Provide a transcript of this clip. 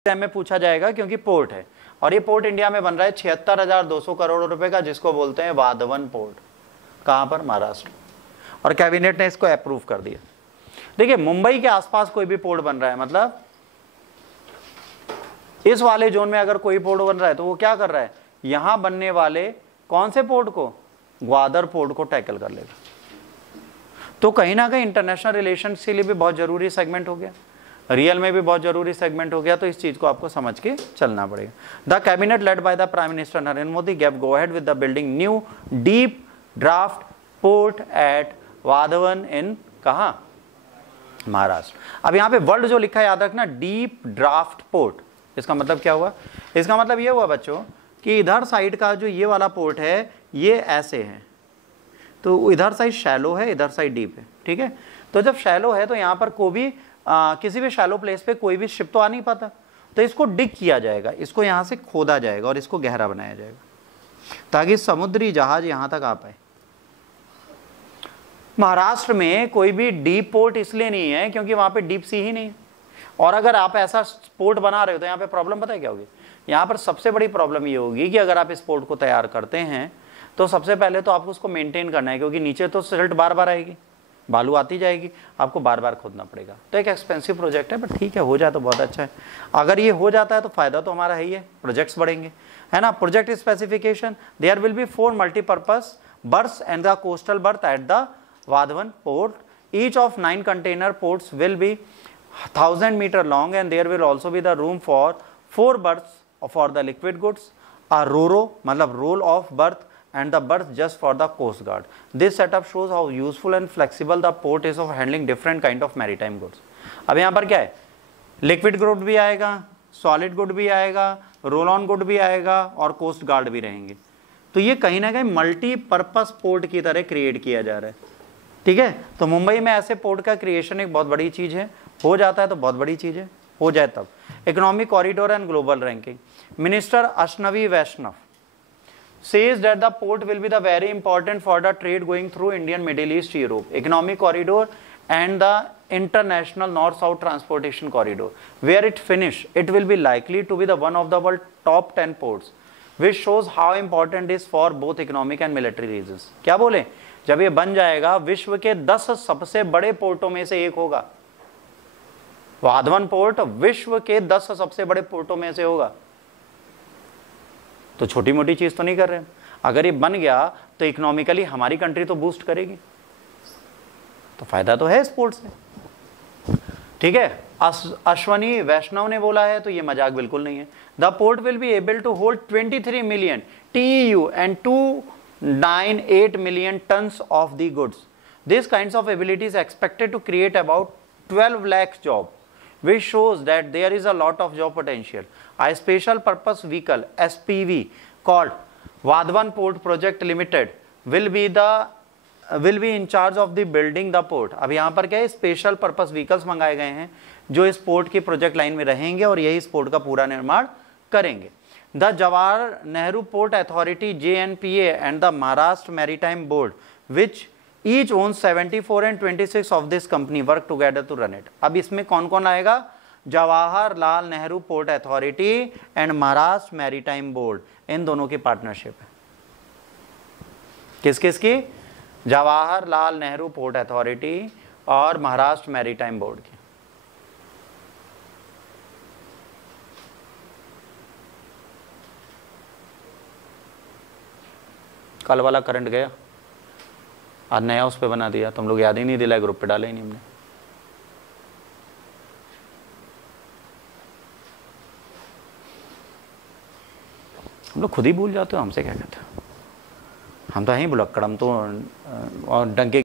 Exam में पूछा जाएगा क्योंकि पोर्ट है, और ये पोर्ट इंडिया में बन रहा है 76,200 करोड़ रुपए का, जिसको बोलते हैं वाधवन पोर्ट। कहां पर? महाराष्ट्र। और कैबिनेट ने इसको अप्रूव कर दिया। देखिए, मुंबई के आसपास कोई भी पोर्ट बन रहा है, मतलब इस वाले जोन में अगर कोई पोर्ट बन रहा है तो वो क्या कर रहा है, यहां बनने वाले कौन से पोर्ट को, ग्वादर पोर्ट को टैकल कर लेगा। तो कहीं ना कहीं इंटरनेशनल रिलेशंस के लिए भी बहुत जरूरी सेगमेंट हो गया, रियल में भी बहुत जरूरी सेगमेंट हो गया। तो इस चीज को आपको समझ के चलना पड़ेगा। The cabinet led by the prime minister Narendra Modi gave go ahead with the building new deep draft port at Vadhavan in कहां? महाराष्ट्र। अब यहां पे वर्ड जो लिखा है याद रखना, डीप ड्राफ्ट पोर्ट। इसका मतलब क्या हुआ? इसका मतलब ये हुआ बच्चों कि इधर साइड का जो ये वाला पोर्ट है ये ऐसे है, तो इधर साइड शैलो है, इधर साइड डीप है, ठीक है। तो जब शैलो है तो यहाँ पर कोई भी किसी भी शैलो प्लेस पे कोई भी शिप तो आ नहीं पाता, तो इसको डिग किया जाएगा, इसको यहाँ से खोदा जाएगा और इसको गहरा बनाया जाएगा ताकि समुद्री जहाज यहाँ तक आ पाए। महाराष्ट्र में कोई भी डीप पोर्ट इसलिए नहीं है क्योंकि वहां पे डीप सी ही नहीं है। और अगर आप ऐसा पोर्ट बना रहे हो तो यहाँ पे प्रॉब्लम पता है क्या होगी? यहाँ पर सबसे बड़ी प्रॉब्लम ये होगी कि अगर आप इस पोर्ट को तैयार करते हैं तो सबसे पहले तो आपको उसको मेंटेन करना है, क्योंकि नीचे तो सिल्ट बार बार आएगी, बालू आती जाएगी, आपको बार बार खोदना पड़ेगा। तो एक एक्सपेंसिव प्रोजेक्ट है, बट ठीक है, हो जाए तो बहुत अच्छा है। अगर ये हो जाता है तो फायदा तो हमारा है ही है, प्रोजेक्ट्स बढ़ेंगे, है ना। Project specification, there will be 4 multipurpose berths and the coastal berth at the Vadhavan port. Each of 9 container ports will be 1000 meter long, and there will also be the room for 4 berths for the liquid goods, a ro-ro मतलब roll off berth, and the berth just for the coast guard. This setup shows how useful and flexible the port is of handling different kind of maritime goods. अब यहाँ पर क्या है, liquid good भी आएगा, solid good भी आएगा, roll on good भी आएगा और कोस्ट गार्ड भी रहेंगे। तो ये कहीं ना कहीं मल्टीपर्पस पोर्ट की तरह क्रिएट किया जा रहा है, ठीक है। तो मुंबई में ऐसे पोर्ट का क्रिएशन एक बहुत बड़ी चीज है, हो जाता है तो बहुत बड़ी चीज है, हो जाए तब। Economic corridor and global ranking, minister Ashwini Vaishnaw says that the port will be the very important for the trade going through Indian, Middle East, Europe, economic corridor and the international north-south transportation corridor. Where it finish, it will be likely to be the one of the world top 10 ports, which shows how important is for both economic and military reasons. क्या बोले, जब ये बन जाएगा विश्व के 10 सबसे बड़े पोर्टों में से एक होगा। वाधवन पोर्ट विश्व के 10 सबसे बड़े पोर्टों में से होगा। तो छोटी मोटी चीज तो नहीं कर रहे। अगर ये बन गया तो इकोनॉमिकली हमारी कंट्री तो बूस्ट करेगी, तो फायदा तो है स्पोर्ट्स से, ठीक है। अश्वनी वैष्णव ने बोला है, तो ये मजाक बिल्कुल नहीं है। The port will be able to hold 23 million TEU and 298 million tons of the goods. This kinds of ability is expected to create about 12 lakh job, which shows that there is a lot of job potential. A special purpose vehicle SPV called Vadhavan Port Project Limited will be in charge of the building the port. अब यहाँ पर क्या है, special purpose vehicles मंगाए गए हैं जो इस पोर्ट की प्रोजेक्ट लाइन में रहेंगे और यही इस पोर्ट का पूरा निर्माण करेंगे। The Jawahar Nehru port authority JNPA and the Maharashtra Maritime Board, which each owns 74 and 26 of this company work together to run it. अब इसमें कौन कौन आएगा? Jawaharlal Nehru port authority and Maharashtra maritime board, इन दोनों की पार्टनरशिप है। किस किस की? जवाहरलाल नेहरू पोर्ट अथॉरिटी और महाराष्ट्र मैरीटाइम बोर्ड की। कल वाला करंट गया, आज नया उस पे बना दिया, तुम लोग याद ही नहीं दिलाए, ग्रुप पे डाले ही नहीं हमने। हम लोग खुद ही भूल जाते हो, हमसे क्या कहते हो? हम तो यहीं बुलक्कड़, हम तो और डंके